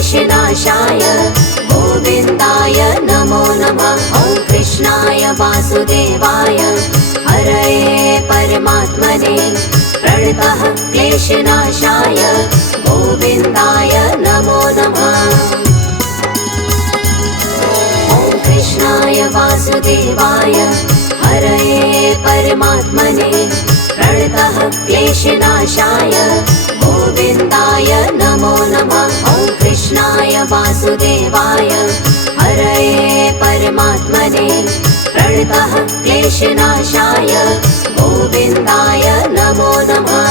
क्लेशनाशाय गोविन्दाय नमो नमः। ॐ कृष्णाय वासुदेवाय हरये परमात्मने प्रणतः क्लेशनाशाय गोविन्दाय नमो नमः। ॐ कृष्णाय वासुदेवाय हरये परमात्मने प्रणतः क्लेशनाशाय गोविन्दाय नमो नमः। ॐ कृष्णाय वासुदेवाय हरये परमात्मने प्रणतः क्लेशनाशाय गोविन्दाय नमो नमः।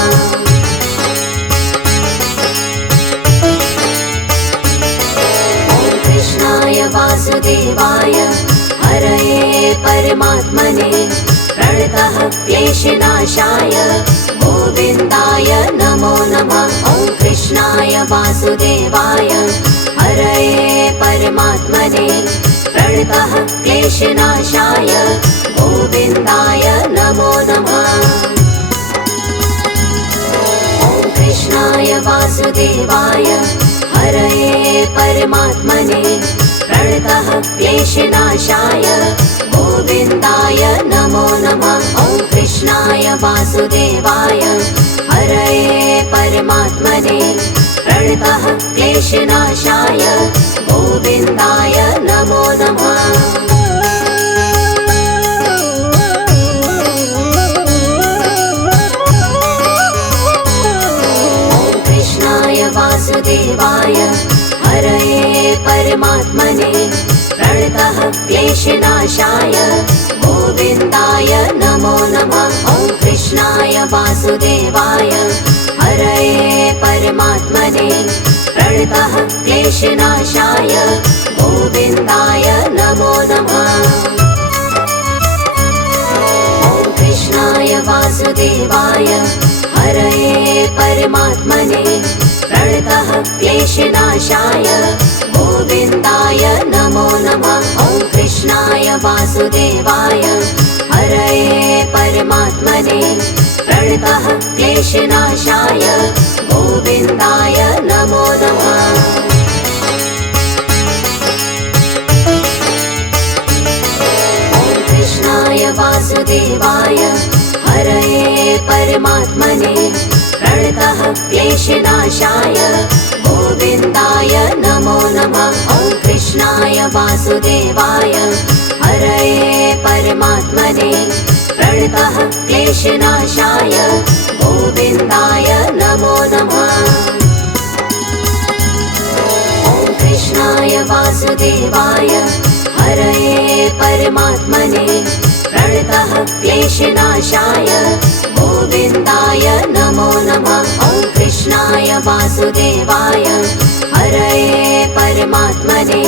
ॐ कृष्णाय वासुदेवाय हरये परमात्मने प्रणतः क्लेशनाशाय गोविन्दाय नमो नमः। ॐ कृष्णाय वासुदेवाय हरये परमात्मने प्रणतः क्लेशनाशाय गोविन्दाय नमो नमः। ॐ कृष्णाय वासुदेवाय हरये परमात्मने प्रणतः क्लेशनाशाय गोविन्दाय नमो नमः। ॐ कृष्णाय वासुदेवाय हरये परमात्मने प्रणतः क्लेशनाशाय गोविन्दाय नमो नमः। ॐ कृष्णाय वासुदेवाय हरये परमात्मने प्रणतः क्लेशनाशाय गोविन्दाय नमो नमः। ॐ कृष्णाय वासुदेवाय हरये परमात्मने प्रणतः क्लेशनाशाय गोविन्दाय नमो नमः। ॐ कृष्णाय वासुदेवाय हरये परमात्मने प्रणतः क्लेशनाशाय गोविन्दाय नमो नमः। ॐ कृष्णाय वासुदेवाय हरये परमात्मने प्रणतः क्लेशनाशाय गोविन्दाय नमो नमः। ॐ कृष्णाय वासुदेवाय हरये परमात्मने प्रणतः क्लेशनाशाय गोविन्दाय नमो नमः। ॐ कृष्णाय वासुदेवाय हरये परमात्मने प्रणतः क्लेशनाशाय गोविन्दाय नमो नमः। ॐ कृष्णाय वासुदेवाय हरये परमात्मने प्रणतः क्लेशनाशाय गोविन्दाय नमो नमः। ॐ कृष्णाय वासुदेवाय हरये परमात्मने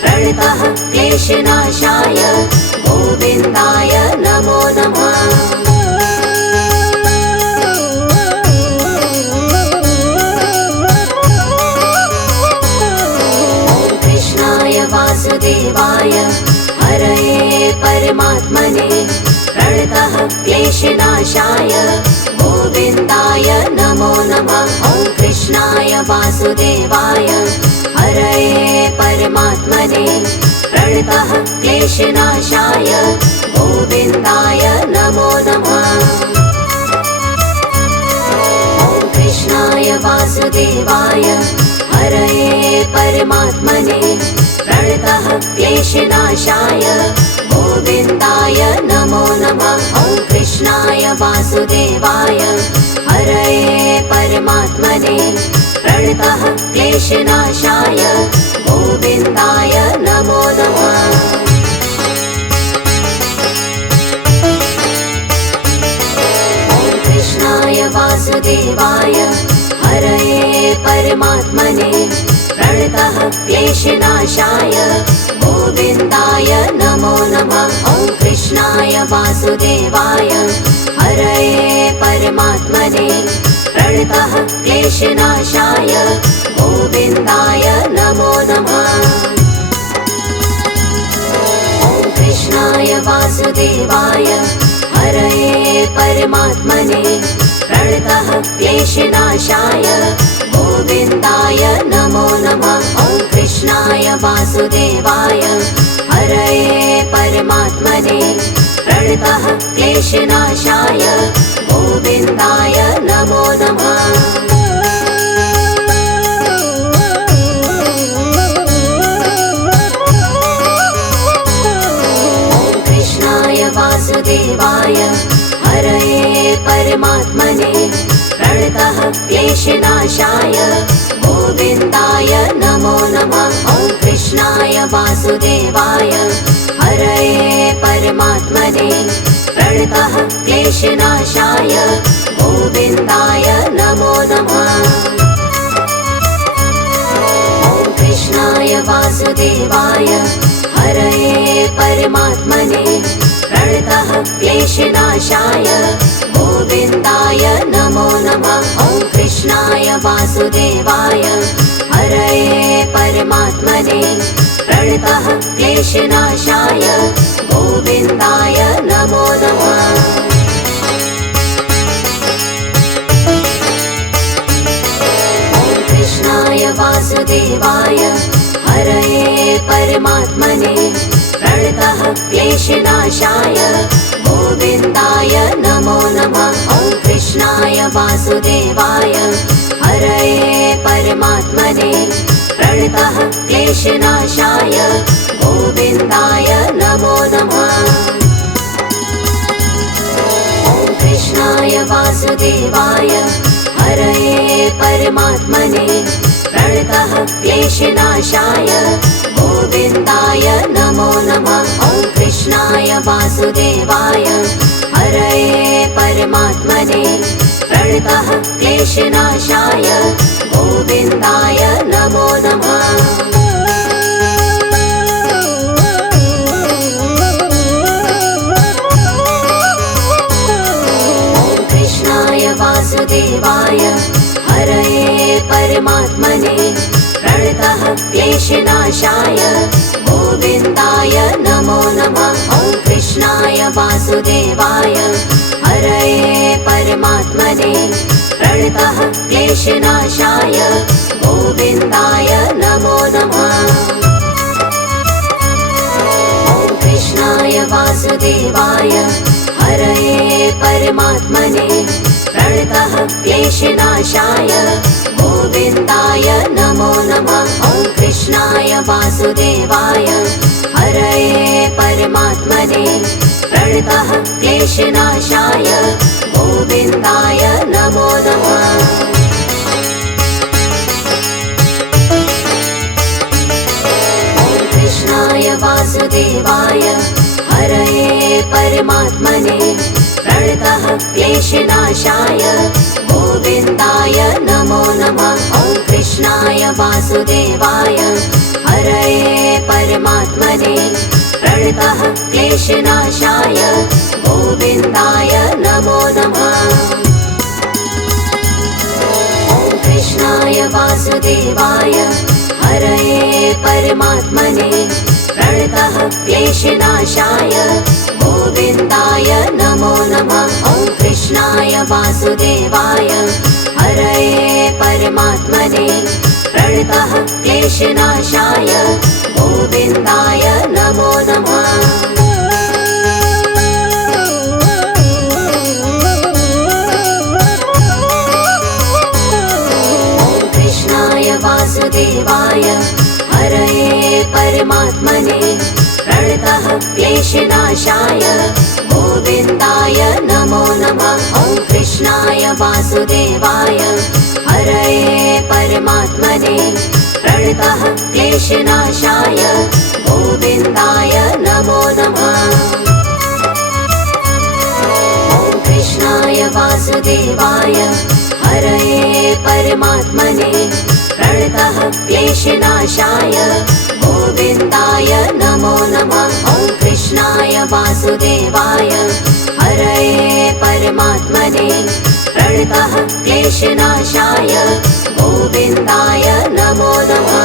प्रणतः क्लेशनाशाय गोविन्दाय नमो नमः। ॐ कृष्णाय वासुदेवाय हरये परमात्मने प्रणतः क्लेशनाशाय गोविन्दाय नमो नमः। ॐ कृष्णाय वासुदेवाय हरये परमात्मने प्रणतः क्लेशनाशाय गोविन्दाय नमो नमः। ॐ कृष्णाय वासुदेवाय हरये परमात्मने प्रणतः क्लेशनाशाय गोविन्दाय नमो नमः। ॐ कृष्णाय वासुदेवाय हरये परमात्मने प्रणतः क्लेशनाशाय गोविन्दाय नमो नमः। ॐ कृष्णाय वासुदेवाय हरये परमात्मने प्रणतः क्लेशनाशाय गोविन्दाय नमो नमः। ॐ कृष्णाय वासुदेवाय हरये परमात्मने प्रणतः क्लेशनाशाय गोविन्दाय नमो नमः। ॐ कृष्णाय वासुदेवाय हरये परमात्मने प्रणतः क्लेशनाशाय गोविन्दाय नमो नमः। वासुदेवाय हरये परमात्मने प्रणतः क्लेशनाशाय गोविन्दाय नमो नमः। वासुदेवाय हरये परमात्मने प्रणतः क्लेशनाशाय गोविन्दाय नमो नमः। ॐ कृष्णाय वासुदेवाय हरये परमात्मने प्रणतः क्लेशनाशाय गोविन्दाय नमो नमः। ॐ कृष्णाय वासुदेवाय हरये परमात्मने प्रणतः क्लेशनाशाय गोविन्दाय नमो नमः। ॐ कृष्णाय वासुदेवाय हरये परमात्मने प्रणतः क्लेशनाशाय गोविन्दाय नमो नमः। ॐ कृष्णाय वासुदेवाय हरये परमात्मने प्रणतः क्लेशनाशाय गोविन्दाय नमो नमः। ॐ कृष्णाय वासुदेवाय हरये परमात्मने प्रणतः क्लेशनाशाय गोविन्दाय नमो नमः। ॐ कृष्णाय वासुदेवाय हरये परमात्मने प्रणतः क्लेशनाशाय गोविन्दाय नमो नमः। ॐ कृष्णाय वासुदेवाय हरये परमात्मने प्रणतः क्लेशनाशाय गोविन्दाय नमो नमः। ॐ कृष्णाय वासुदेवाय हरये परमात्मने प्रणतः क्लेशनाशाय गोविन्दाय नमो नमः। ॐ कृष्णाय वासुदेवाय हरये परमात्मने प्रणतः क्लेशनाशाय गोविन्दाय नमो नमः। ॐ कृष्णाय वासुदेवाय हरये परमात्मने प्रणतः क्लेशनाशाय गोविन्दाय नमो नमः। ॐ कृष्णाय वासुदेवाय हरये परमात्मने प्रणतः क्लेशनाशाय गोविन्दाय नमो नमः। ॐ कृष्णाय वासुदेवाय हरये परमात्मने प्रणतः क्लेशनाशाय गोविन्दाय नमो नमः। ॐ कृष्णाय वासुदेवाय हरये परमात्मने प्रणतः क्लेशनाशाय गोविन्दाय नमो नमः। ॐ कृष्णाय वासुदेवाय हरये परमात्मने प्रणतः क्लेशनाशाय गोविन्दाय नमो नमः। ॐ कृष्णाय वासुदेवाय हरये परमात्मने प्रणतः क्लेशनाशाय गोविन्दाय नमो नमः। ॐ कृष्णाय वासुदेवाय हरये परमात्मने प्रणतः क्लेशनाशाय गोविन्दाय नमो नमः। ॐ कृष्णाय वासुदेवाय हरये परमात्मने प्रणतः क्लेशनाशाय गोविन्दाय नमो नमः। ॐ कृष्णाय वासुदेवाय हरये परमात्मने प्रणतः क्लेशनाशाय गोविन्दाय नमो नमः। ॐ कृष्णाय वासुदेवाय हरये परमात्मने प्रणतः क्लेशनाशाय गोविन्दाय नमो नमः।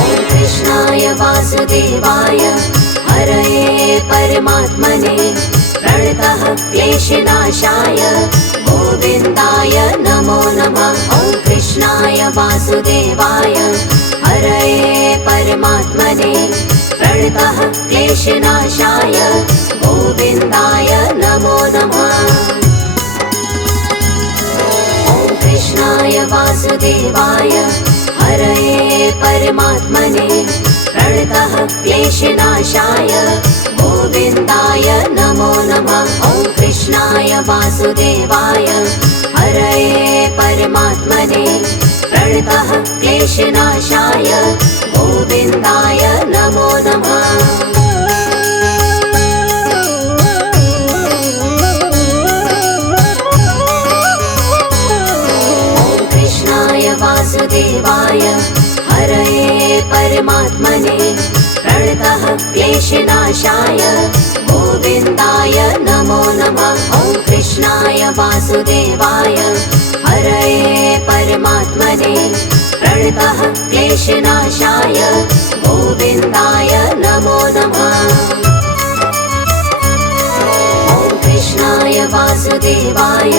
ॐ कृष्णाय वासुदेवाय हरये परमात्मने प्रणतः क्लेशनाशाय गोविन्दाय नमो नमः। ॐ वासुदेवाय हरये परमात्मने प्रणतः क्लेशनाशाय गोविन्दाय नमो नमः। ॐ कृष्णाय वासुदेवाय हरये परमात्मने प्रणतः क्लेशनाशाय गोविन्दाय नमो नमः। ॐ कृष्णाय वासुदेवाय हरये परमात्मने प्रणतः क्लेशनाशाय गोविन्दाय नमो नमः। ॐ कृष्णाय वासुदेवाय हरये परमात्मने प्रणतः क्लेशनाशाय गोविन्दाय नमो नमः। ॐ कृष्णाय वासुदेवाय हरये परमात्मने प्रणतः क्लेशनाशाय गोविन्दाय नमो नमः। ॐ कृष्णाय वासुदेवाय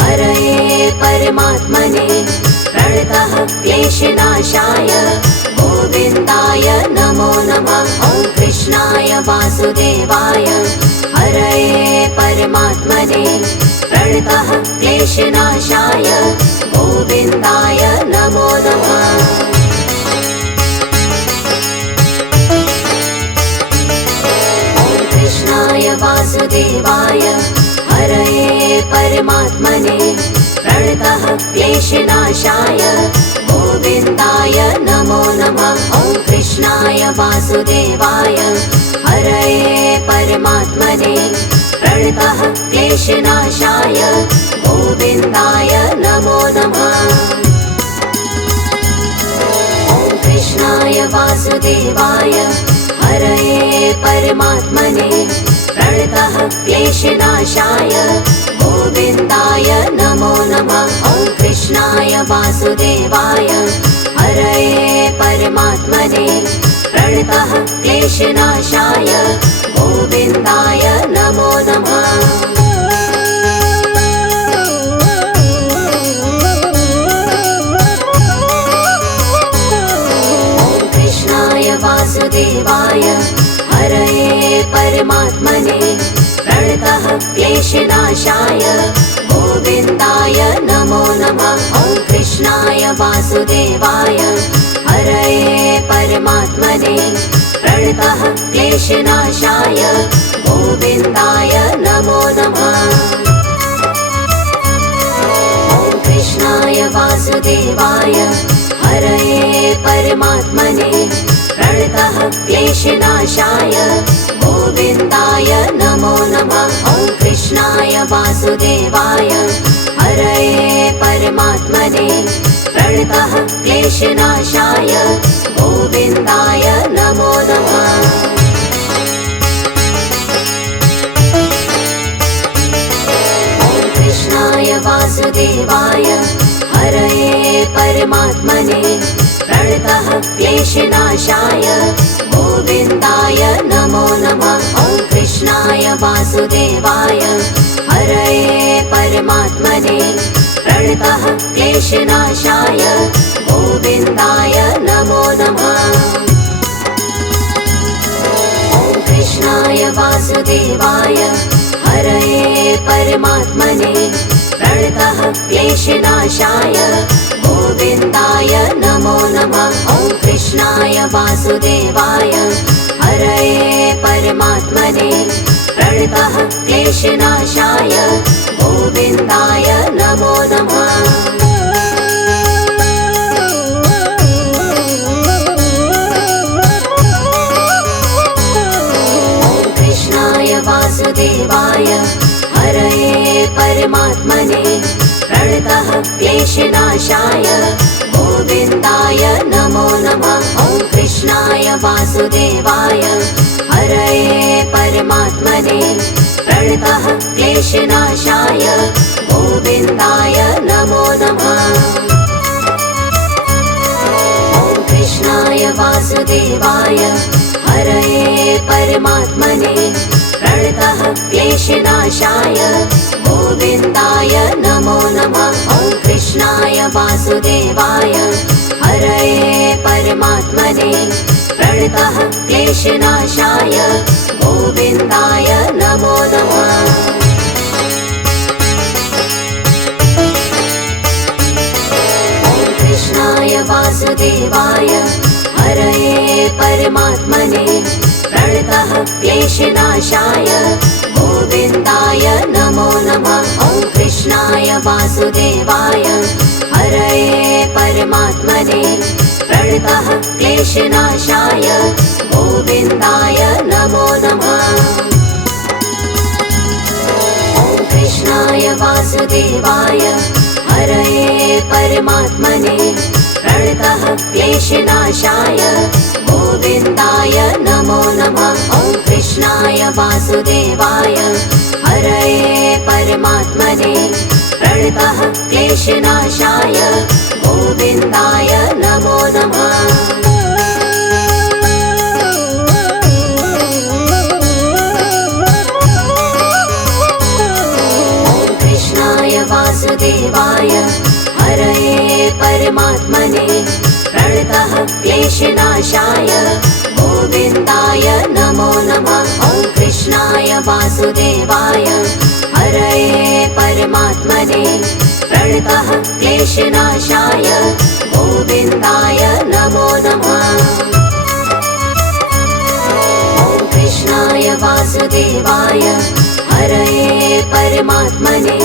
हरये परमात्मने प्रणतः क्लेशनाशाय गोविन्दाय नमो नमः। ॐ कृष्णाय वासुदेवाय हरये परमात्मने प्रणतः क्लेशनाशाय गोविन्दाय नमो नमः। ॐ कृष्णाय वासुदेवाय हरये परमात्मने प्रणतः क्लेशनाशाय गोविन्दाय नमो नमः। ॐ कृष्णाय वासुदेवाय हरये परमात्मने प्रणतः क्लेशनाशाय गोविन्दाय नमो नमः। ॐ कृष्णाय वासुदेवाय हरये परमात्मने प्रणतः क्लेशनाशाय गोविन्दाय नमो नमः। ॐ कृष्णाय वासुदेवाय हरये परमात्मने प्रणतः क्लेशनाशाय गोविन्दाय नमो नमः। ॐ कृष्णाय वासुदेवाय हरये परमात्मने प्रणतः क्लेशनाशाय गोविन्दाय नमो नमः। ॐ कृष्णाय वासुदेवाय हरये परमात्मने प्रणतः क्लेशनाशाय गोविन्दाय नमो नमः। ॐ कृष्णाय वासुदेवाय हरये परमात्मने प्रणतः क्लेशनाशाय गोविन्दाय नमो नमः। ॐ कृष्णाय वासुदेवाय हरये परमात्मने प्रणतः क्लेशनाशाय गोविन्दाय नमो नमः। ॐ कृष्णाय वासुदेवाय हरये परमात्मने प्रणतः क्लेशनाशाय गोविन्दाय नमो नमः। ॐ कृष्णाय वासुदेवाय हरये परमात्मने प्रणतः क्लेशनाशाय गोविन्दाय नमो नमः। ॐ कृष्णाय वासुदेवाय हरये परमात्मने प्रणतः क्लेशनाशाय गोविन्दाय नमो नमः। ॐ कृष्णाय वासुदेवाय हरये परमात्मने प्रणतः क्लेशनाशाय गोविन्दाय नमो नमः। ॐ कृष्णाय वासुदेवाय हरये परमात्मने प्रणतः क्लेशनाशाय गोविन्दाय नमो नमः। ॐ कृष्णाय वासुदेवाय हरये परमात्मने प्रणतः क्लेशनाशाय गोविन्दाय नमो नमः। ॐ कृष्णाय वासुदेवाय हरये परमात्मने प्रणतः क्लेशनाशाय गोविन्दाय नमो नमः। ॐ कृष्णाय वासुदेवाय वासुदेवाय हरये परमात्मने प्रणतः क्लेशनाशाय गोविन्दाय नमो नमः। कृष्णाय वासुदेवाय हरये परमात्मने प्रणतः क्लेशनाशाय गोविन्दाय नमो नमः। ॐ कृष्णाय वासुदेवाय हरये परमात्मने प्रणतः क्लेशनाशाय गोविन्दाय नमो नमः। ॐ कृष्णाय वासुदेवाय हरये परमात्मने प्रणतः क्लेशनाशाय गोविन्दाय नमो नमः। ॐ कृष्णाय वासुदेवाय हरये परमात्मने प्रणतः क्लेशनाशाय गोविन्दाय नमो नमः। वासुदेवाय हरये परमात्मने प्रणतः क्लेशनाशाय गोविन्दाय नमो नमः। ॐ कृष्णाय वासुदेवाय हरये परमात्मने प्रणतः क्लेशनाशाय गोविन्दाय नमो नमः। ॐ कृष्णाय वासुदेवाय हरये परमात्मने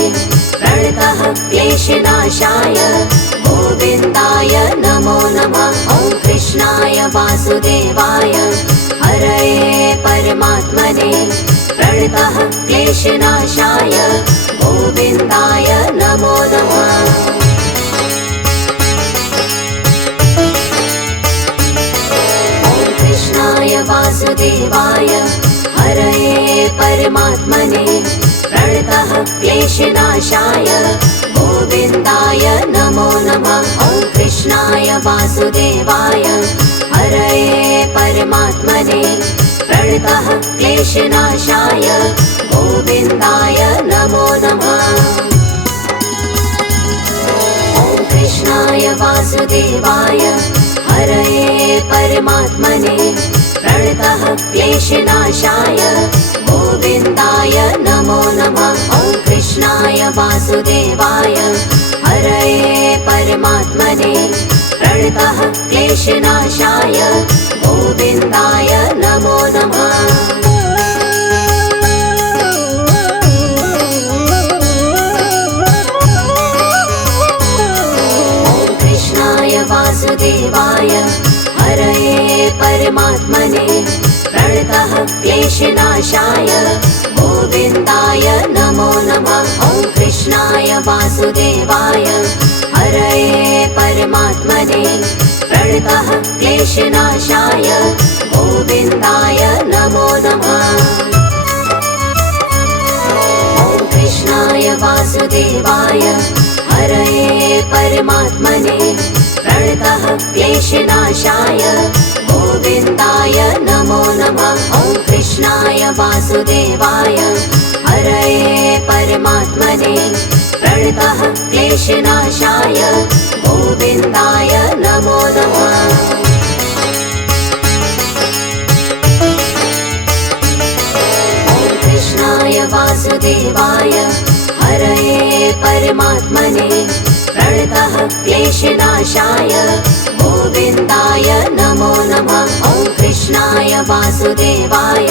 प्रणतः क्लेशनाशाय गोविन्दाय नमो नमः। ॐ कृष्णाय वासुदेवाय हरये परमात्मने प्रणतः क्लेशनाशाय गोविन्दाय नमो नमः। ॐ कृष्णाय वासुदेवाय हरये परमात्मने प्रणतः क्लेशनाशाय गोविन्दाय नमो नमः। ॐ कृष्णाय वासुदेवाय हरये परमात्मने प्रणतः क्लेशनाशाय गोविन्दाय नमो नमः। ॐ कृष्णाय वासुदेवाय हरये परमात्मने प्रणतः क्लेशनाशाय गोविन्दाय नमो नमः। ॐ कृष्णाय वासुदेवाय हरये परमात्मने प्रणतः क्लेशनाशाय गोविन्दाय नमो नमः। ॐ कृष्णाय वासुदेवाय हरये परमात्मने प्रणतः क्लेशनाशाय गोविन्दाय नमो नमः। ॐ कृष्णाय वासुदेवाय हरये परमात्मने प्रणतः क्लेशनाशाय गोविन्दाय नमो नमः। ॐ कृष्णाय वासुदेवाय हरये परमात्मने प्रणतः क्लेशनाशाय गोविन्दाय नमो नमः। ॐ कृष्णाय वासुदेवाय हरये परमात्मने प्रणतः क्लेशनाशाय गोविन्दाय नमो नमः। ॐ कृष्णाय वासुदेवाय हरये परमात्मने प्रणतः क्लेशनाशाय गोविन्दाय नमो नमः। ॐ कृष्णाय वासुदेवाय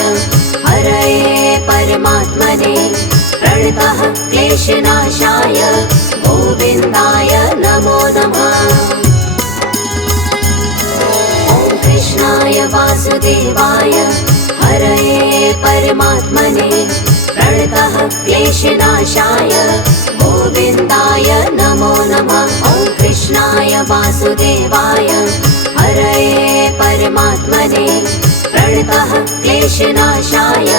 हरये परमात्मने प्रणतः क्लेशनाशाय गोविन्दाय नमो नमः। ॐ कृष्णाय वासुदेवाय हरये परमात्मने प्रणतः क्लेशनाशाय गोविन्दाय नमो नमः। ॐ कृष्णाय वासुदेवाय हरये परमात्मने प्रणतः क्लेशनाशाय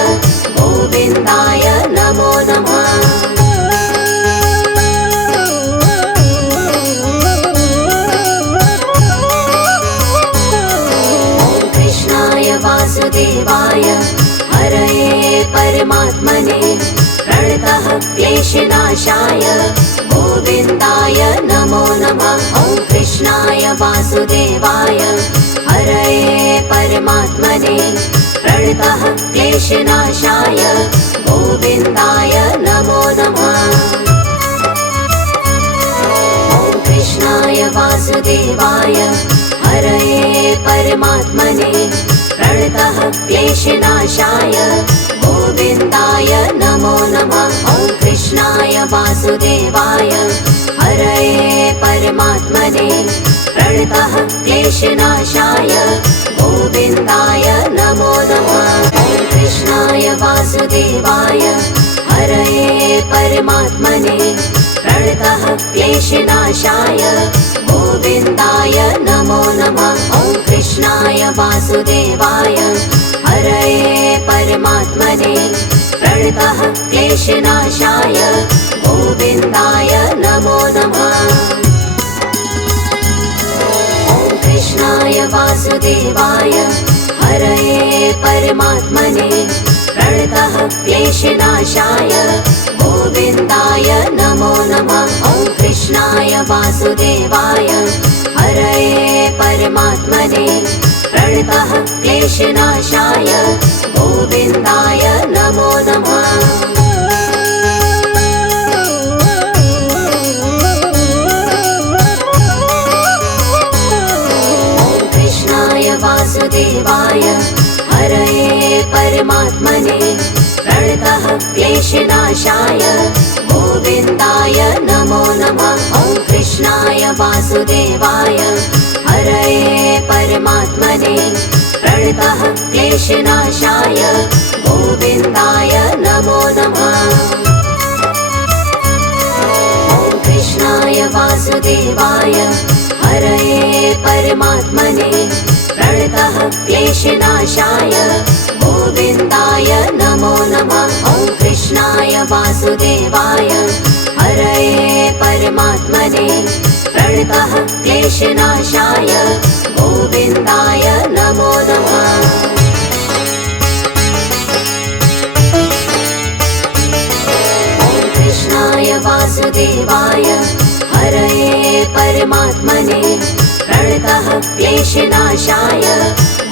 गोविन्दाय नमो नमः। ॐ कृष्णाय वासुदेवाय हरये परमात्मने प्रणतः क्लेशनाशाय गोविन्दाय नमो नमः। कृष्णाय वासुदेवाय हरये परमात्मने प्रणतः क्लेशनाशाय गोविन्दाय नमो नमः। ॐ कृष्णाय वासुदेवाय हरये परमात्मने प्रणतः क्लेशनाशाय गोविन्दाय नमो नमः। ॐ कृष्णाय वासुदेवाय हरये परमात्मने प्रणतः क्लेशनाशाय गोविन्दाय नमो नमः। ॐ कृष्णाय वासुदेवाय हरये परमात्मने प्रणतः क्लेशनाशाय गोविन्दाय नमो नमः। ॐ कृष्णाय वासुदेवाय हरये परमात्मने प्रणतः क्लेशनाशाय गोविन्दाय नमो नमः। ॐ कृष्णाय वासुदेवाय हरये परमात्मने प्रणतः क्लेशनाशाय गोविन्दाय नमो नमः। ॐ कृष्णाय वासुदेवाय हरये परमात्मने प्रणतः क्लेशनाशाय गोविन्दाय नमो नमः। ॐ कृष्णाय वासुदेवाय हरये परमात्मने प्रणतः क्लेशनाशाय गोविन्दाय नमो नमः। ॐ कृष्णाय वासुदेवाय हरये परमात्मने प्रणतः क्लेशनाशाय गोविन्दाय नमो नमः। ॐ कृष्णाय वासुदेवाय हरये परमात्मने प्रणतः क्लेशनाशाय गोविन्दाय नमो नमः। ॐ कृष्णाय वासुदेवाय हरये परमात्मने प्रणतः क्लेशनाशाय गोविन्दाय नमो नमः। ॐ कृष्णाय वासुदेवाय हरये परमात्मने प्रणतः क्लेशनाशाय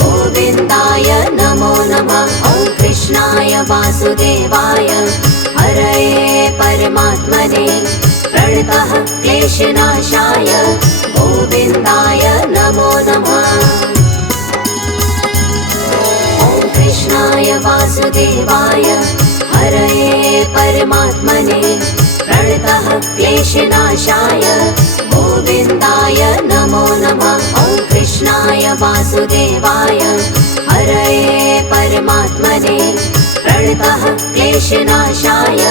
गोविन्दाय नमो नमः। ॐ कृष्णाय वासुदेवाय हरये परमात्मने प्रणतः क्लेशनाशाय गोविन्दाय नमो नमः। ॐ कृष्णाय वासुदेवाय हरये परमात्मने प्रणतः क्लेशनाशाय गोविन्दाय नमो नमः। ॐ कृष्णाय वासुदेवाय हरये परमात्मने प्रणतः क्लेशनाशाय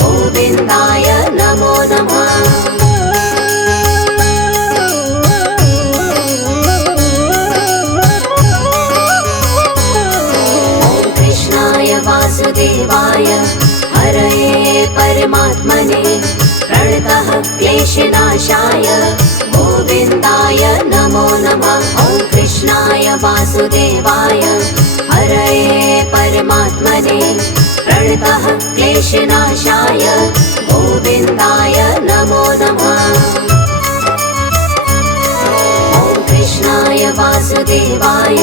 गोविन्दाय नमो नमः। ॐ कृष्णाय वासुदेवाय हरये परमात्मने प्रणतः क्लेशनाशाय गोविन्दाय नमो नमः। ॐ कृष्णाय वासुदेवाय हरये परमात्मने प्रणतः क्लेशनाशाय गोविन्दाय नमो नमः। ॐ कृष्णाय वासुदेवाय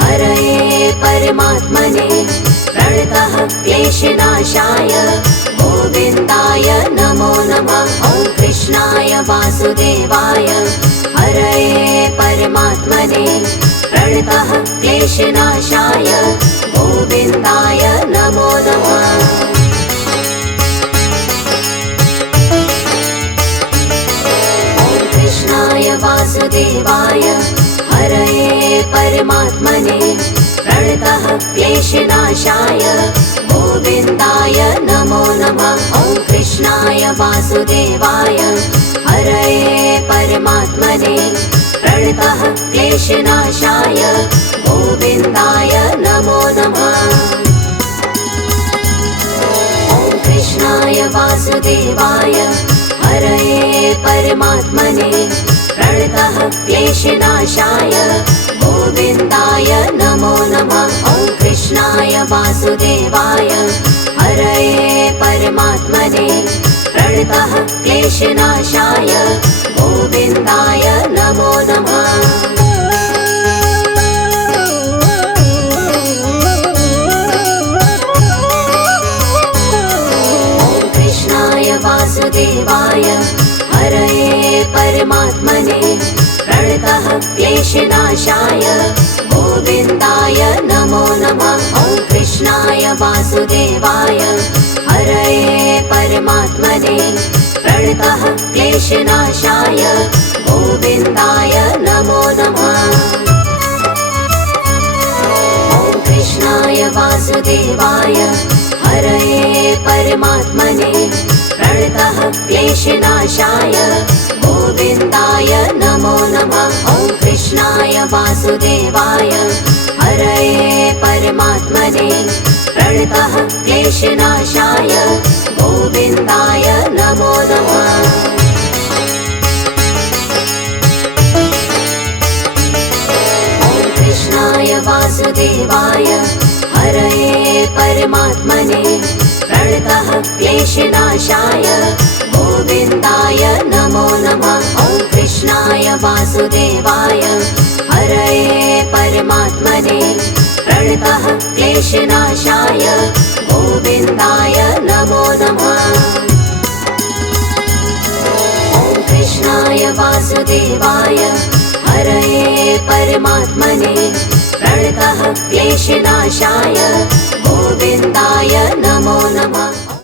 हरये परमात्मने प्रणतः क्लेशनाशाय गोविन्दाय नमो नमः। ॐ कृष्णाय वासुदेवाय हरये परमात्मने प्रणतः क्लेशनाशाय गोविन्दाय नमो नमः। ॐ कृष्णाय वासुदेवाय हरये परमात्मने प्रणतः क्लेशनाशाय गोविन्दाय नमो नमः। ॐ कृष्णाय वासुदेवाय हरये परमात्मने प्रणतः क्लेशनाशाय गोविन्दाय नमो नमः। ॐ कृष्णाय वासुदेवाय हरये परमात्मने प्रणतः क्लेशनाशाय गोविन्दाय नमो नमः। ॐ कृष्णाय वासुदेवाय हरये परमात्मने प्रणतः क्लेशनाशाय गोविन्दाय नमो नमः। वासुदेवाय हरये परमात्मने प्रणतः क्लेशनाशाय गोविन्दाय नमो नमः। ॐ कृष्णाय वासुदेवाय हरये परमात्मने प्रणतः क्लेशनाशाय गोविन्दाय नमो नमः। ॐ कृष्णाय वासुदेवाय हरये परमात्मने प्रणतः क्लेशनाशाय गोविन्दाय नमो नमः। ॐ कृष्णाय वासुदेवाय हरये परमात्मने प्रणतः क्लेशनाशाय गोविन्दाय नमो नमः। ॐ कृष्णाय वासुदेवाय हरये परमात्मने प्रणतः क्लेशनाशाय गोविन्दाय नमो नमः। ॐ कृष्णाय वासुदेवाय हरये परमात्मने प्रणतः क्लेशनाशाय गोविन्दाय नमो नमः। ॐ कृष्णाय वासुदेवाय हरये परमात्मने प्रणतः क्लेशनाशाय गोविन्दाय नमो नमः।